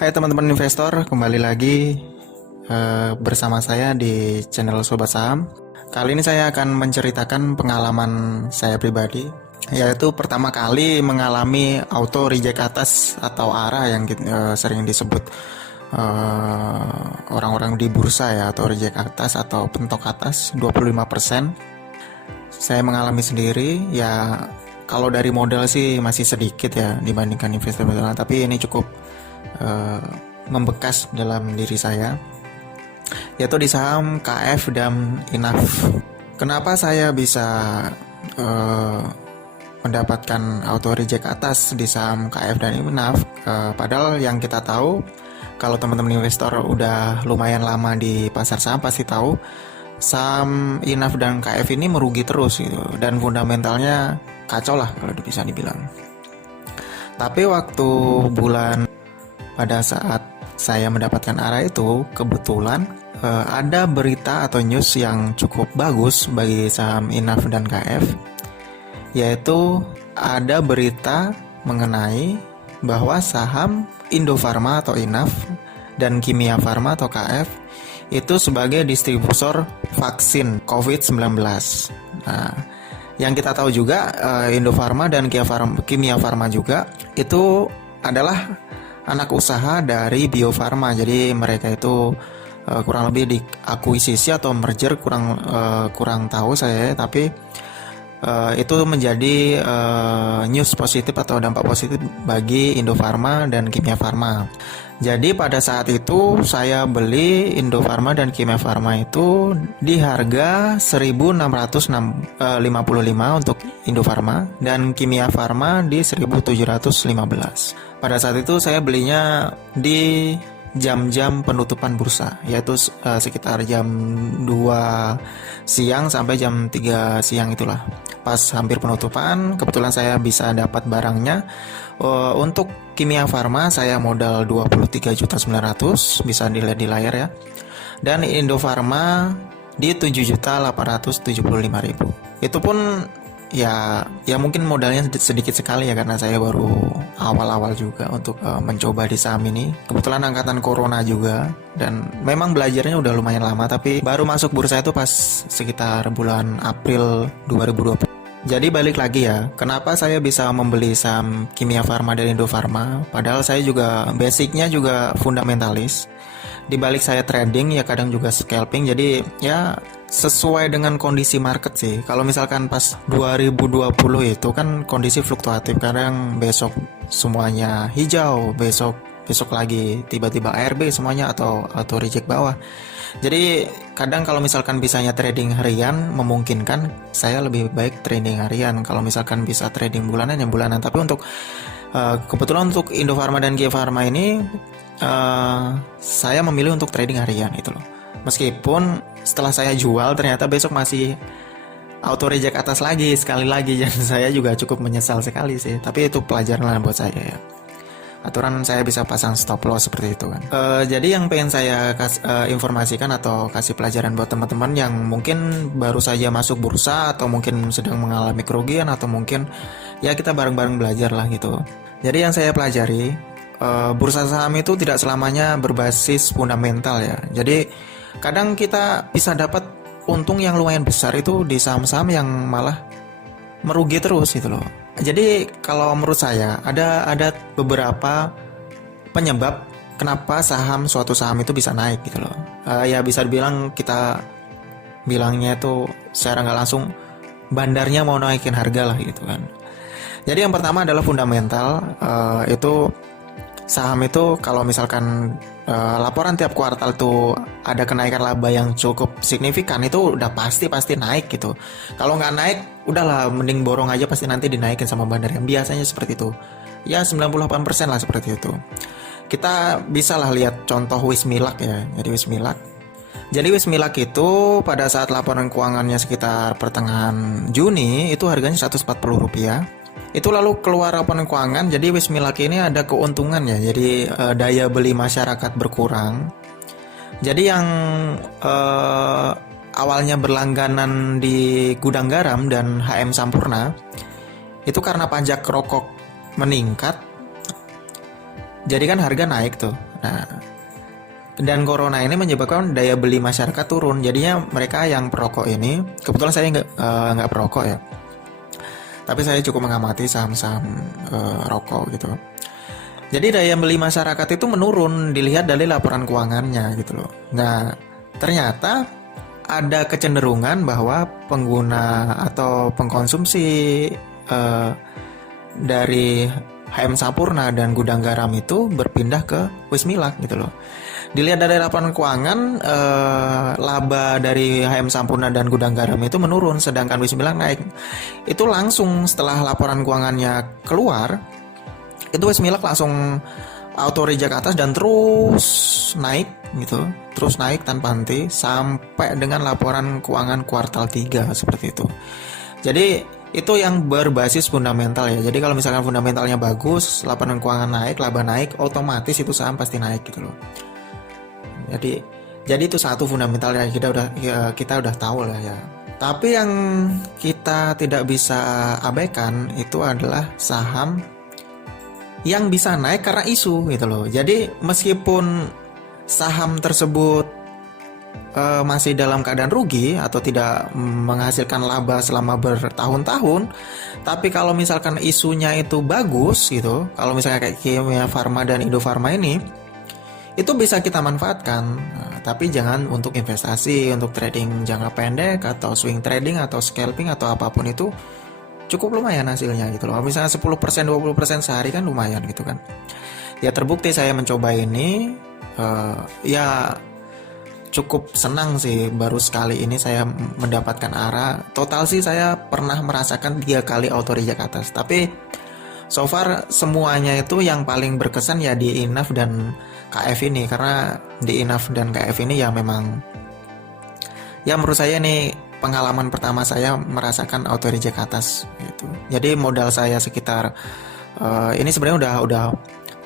Hai teman-teman investor, kembali lagi bersama saya di channel Sobat Saham. Kali ini saya akan menceritakan pengalaman saya pribadi, yaitu pertama kali mengalami auto reject atas atau arah yang sering disebut orang-orang di bursa ya, atau reject atas atau pentok atas 25%. Saya mengalami sendiri ya. Kalau dari modal sih masih sedikit ya dibandingkan investor, tapi ini cukup membekas dalam diri saya, yaitu di saham KF dan INAF. Kenapa saya bisa mendapatkan auto reject atas di saham KF dan INAF? Padahal yang kita tahu, kalau teman-teman investor udah lumayan lama di pasar saham pasti tahu saham INAF dan KF ini merugi terus gitu, dan fundamentalnya kacau lah kalau bisa dibilang. Tapi waktu pada saat saya mendapatkan arah itu, kebetulan ada berita atau news yang cukup bagus bagi saham INAF dan KF, yaitu ada berita mengenai bahwa saham Indofarma atau INAF dan Kimia Farma atau KF itu sebagai distributor vaksin COVID-19. Nah, yang kita tahu juga Indofarma dan Kimia Farma juga itu adalah anak usaha dari Bio Farma. Jadi mereka itu kurang lebih diakuisisi atau merger, kurang tahu saya, tapi itu menjadi news positif atau dampak positif bagi Indofarma dan Kimia Farma. Jadi pada saat itu saya beli Indofarma dan Kimia Farma itu di harga 1.655 untuk Indofarma dan Kimia Farma di 1.715. Pada saat itu saya belinya di jam-jam penutupan bursa, yaitu sekitar jam 2 siang sampai jam 3 siang itulah. Pas hampir penutupan, kebetulan saya bisa dapat barangnya. Untuk Kimia Farma saya modal 23.900.000, bisa dilihat di layar ya. Dan Indofarma di 7.875.000. Itu pun ya mungkin modalnya sedikit sekali ya, karena saya baru awal-awal juga untuk mencoba di saham ini. Kebetulan angkatan corona juga, dan memang belajarnya udah lumayan lama, tapi baru masuk bursa itu pas sekitar bulan April 2020. Jadi balik lagi ya, kenapa saya bisa membeli saham Kimia Farma dan Indofarma, padahal saya juga basicnya juga fundamentalis. Di balik saya trading ya kadang juga scalping, jadi ya sesuai dengan kondisi market sih. Kalau misalkan pas 2020 itu kan kondisi fluktuatif, kadang besok semuanya hijau, besok lagi tiba-tiba ARB semuanya atau reject bawah. Jadi kadang kalau misalkan bisanya trading harian memungkinkan, saya lebih baik trading harian. Kalau misalkan bisa trading bulanan ya bulanan. Tapi untuk kebetulan untuk Indofarma dan Kimia Farma ini saya memilih untuk trading harian itu loh. Meskipun setelah saya jual ternyata besok masih auto reject atas lagi sekali lagi, dan saya juga cukup menyesal sekali sih. Tapi itu pelajaran lah buat saya ya. Aturan saya bisa pasang stop loss seperti itu kan. Jadi yang pengen saya informasikan atau kasih pelajaran buat teman-teman yang mungkin baru saja masuk bursa, atau mungkin sedang mengalami kerugian, atau mungkin ya kita bareng-bareng belajar lah gitu. Jadi yang saya pelajari, bursa saham itu tidak selamanya berbasis fundamental ya. Jadi kadang kita bisa dapat untung yang lumayan besar itu di saham-saham yang malah merugi terus gitu loh. Jadi kalau menurut saya ada beberapa penyebab kenapa suatu saham itu bisa naik gitu loh. Ya bisa dibilang, kita bilangnya itu secara nggak langsung bandarnya mau naikin harga lah gitu kan. Jadi yang pertama adalah fundamental. Itu saham itu kalau misalkan laporan tiap kuartal itu ada kenaikan laba yang cukup signifikan, itu udah pasti naik gitu. Kalau nggak naik, udahlah mending borong aja, pasti nanti dinaikin sama bandar, yang biasanya seperti itu. Ya 98% lah seperti itu. Kita bisa lah lihat contoh Wismilak ya. Jadi Wismilak itu pada saat laporan keuangannya sekitar pertengahan Juni itu harganya Rp140. Itu lalu keluar laporan keuangan, jadi Wismilak ini ada keuntungan ya. Jadi daya beli masyarakat berkurang. Jadi yang awalnya berlangganan di gudang garam dan HM Sampurna itu karena pajak rokok meningkat, jadi kan harga naik tuh. Nah, dan corona ini menyebabkan daya beli masyarakat turun. Jadinya mereka yang perokok ini, kebetulan saya nggak perokok ya, tapi saya cukup mengamati saham-saham rokok gitu. Jadi daya beli masyarakat itu menurun dilihat dari laporan keuangannya gitu loh. Nah, ternyata ada kecenderungan bahwa pengguna atau pengkonsumsi eh, dari HM Sampurna dan Gudang Garam itu berpindah ke Wismilak gitu loh. Dilihat dari laporan keuangan, laba dari HM Sampurna dan Gudang Garam itu menurun, sedangkan Wismilak naik. Itu langsung setelah laporan keuangannya keluar, itu Wismilak langsung auto reject atas dan terus naik gitu, terus naik tanpa henti sampai dengan laporan keuangan kuartal 3 seperti itu. Jadi itu yang berbasis fundamental ya. Jadi kalau misalkan fundamentalnya bagus, laporan keuangan naik, laba naik, otomatis itu saham pasti naik gitu loh. Jadi itu satu fundamental yang kita udah tahu lah ya. Tapi yang kita tidak bisa abaikan itu adalah saham yang bisa naik karena isu gitu loh. Jadi meskipun saham tersebut masih dalam keadaan rugi atau tidak menghasilkan laba selama bertahun-tahun, tapi kalau misalkan isunya itu bagus gitu, kalau misalnya kayak Kimia Farma dan Indofarma ini, itu bisa kita manfaatkan. Nah, tapi jangan untuk investasi, untuk trading jangka pendek atau swing trading atau scalping atau apapun itu cukup lumayan hasilnya gitu loh. Misalnya 10% 20% sehari kan lumayan gitu kan. Ya terbukti saya mencoba ini, ya cukup senang sih, baru sekali ini saya mendapatkan arah. Total sih saya pernah merasakan 3 kali auto reject atas. Tapi so far semuanya itu yang paling berkesan ya di INAF dan KF ini. Karena di INAF dan KF ini ya memang, ya menurut saya ini pengalaman pertama saya merasakan auto reject atas gitu. Jadi modal saya sekitar ini sebenarnya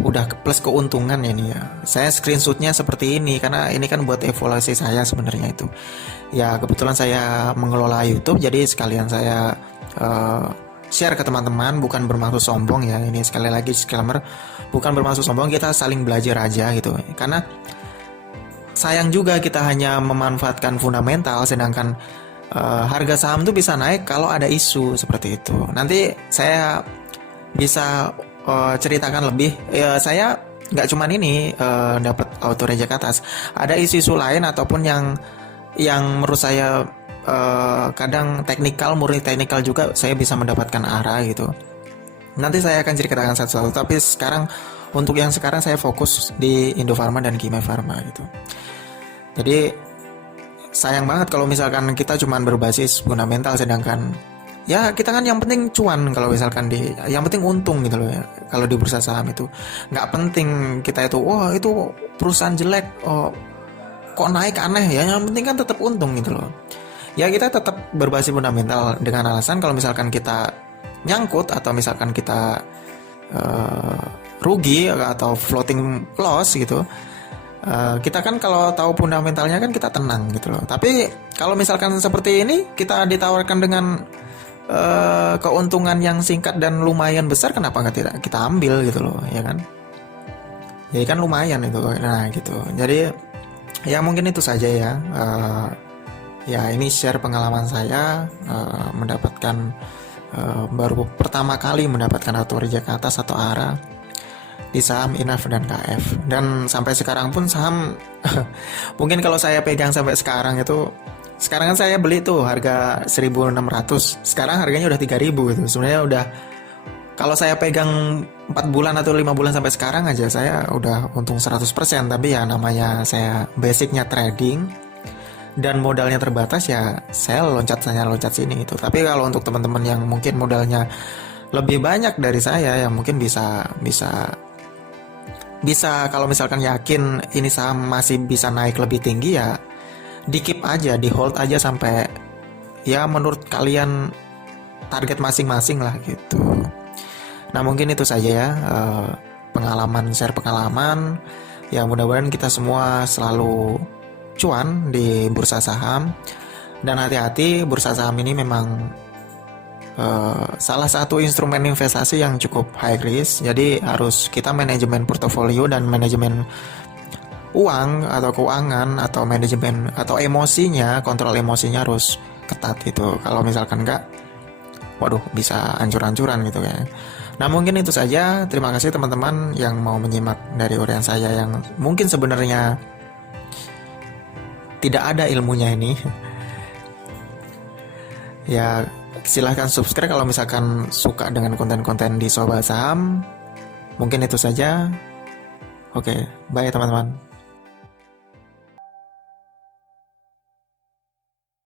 udah plus keuntungan ya nih ya. Saya screenshotnya seperti ini karena ini kan buat evaluasi saya sebenarnya itu. Ya kebetulan saya mengelola YouTube, jadi sekalian saya share ke teman-teman, bukan bermaksud sombong ya. Ini sekali lagi disclaimer, bukan bermaksud sombong, kita saling belajar aja gitu. Karena sayang juga kita hanya memanfaatkan fundamental, sedangkan harga saham tuh bisa naik kalau ada isu seperti itu. Nanti saya bisa ceritakan lebih. Ya, saya nggak cuman ini dapat auto reject atas, ada isu-isu lain ataupun yang menurut saya kadang teknikal, murni teknikal juga saya bisa mendapatkan arah gitu. Nanti saya akan ceritakan satu-satu. Tapi sekarang untuk yang sekarang saya fokus di Indofarma dan Kimia Farma gitu. Jadi sayang banget kalau misalkan kita cuman berbasis fundamental, sedangkan ya kita kan yang penting cuan. Kalau misalkan yang penting untung gitu loh ya. Kalau di bursa saham itu nggak penting kita itu wah itu perusahaan jelek, kok naik aneh ya. Yang penting kan tetap untung gitu loh. Ya kita tetap berbasis fundamental dengan alasan kalau misalkan kita nyangkut atau misalkan kita rugi atau floating loss gitu, kita kan kalau tahu fundamentalnya kan kita tenang gitu loh. Tapi kalau misalkan seperti ini kita ditawarkan dengan keuntungan yang singkat dan lumayan besar, kenapa nggak kita ambil gitu loh ya kan. Jadi kan lumayan itu. Nah gitu. Jadi ya mungkin itu saja ya. Ya ini share pengalaman saya mendapatkan baru pertama kali mendapatkan auto reject atas atau arah di saham INAF dan KF. Dan sampai sekarang pun saham mungkin kalau saya pegang sampai sekarang itu, sekarang kan saya beli tuh harga 1.600, sekarang harganya udah 3.000 gitu. Sebenarnya udah, kalau saya pegang 4 bulan atau 5 bulan sampai sekarang aja saya udah untung 100%. Tapi ya namanya saya basicnya trading dan modalnya terbatas, ya saya loncat sana loncat sini gitu. Tapi kalau untuk teman-teman yang mungkin modalnya lebih banyak dari saya, yang mungkin bisa kalau misalkan yakin ini saham masih bisa naik lebih tinggi, ya di keep aja, di hold aja sampai ya menurut kalian target masing-masing lah gitu. Nah mungkin itu saja ya, share pengalaman. Ya mudah-mudahan kita semua selalu cuan di bursa saham. Dan hati-hati, bursa saham ini memang salah satu instrumen investasi yang cukup high risk. Jadi harus kita manajemen portofolio dan manajemen uang atau keuangan atau manajemen atau emosinya, kontrol emosinya harus ketat gitu. Kalau misalkan enggak, waduh bisa hancur-hancuran gitu ya. Nah mungkin itu saja. Terima kasih teman-teman yang mau menyimak dari uraian saya yang mungkin sebenarnya tidak ada ilmunya ini. Ya silahkan subscribe kalau misalkan suka dengan konten-konten di Sobat Saham. Mungkin itu saja. Oke, bye teman-teman.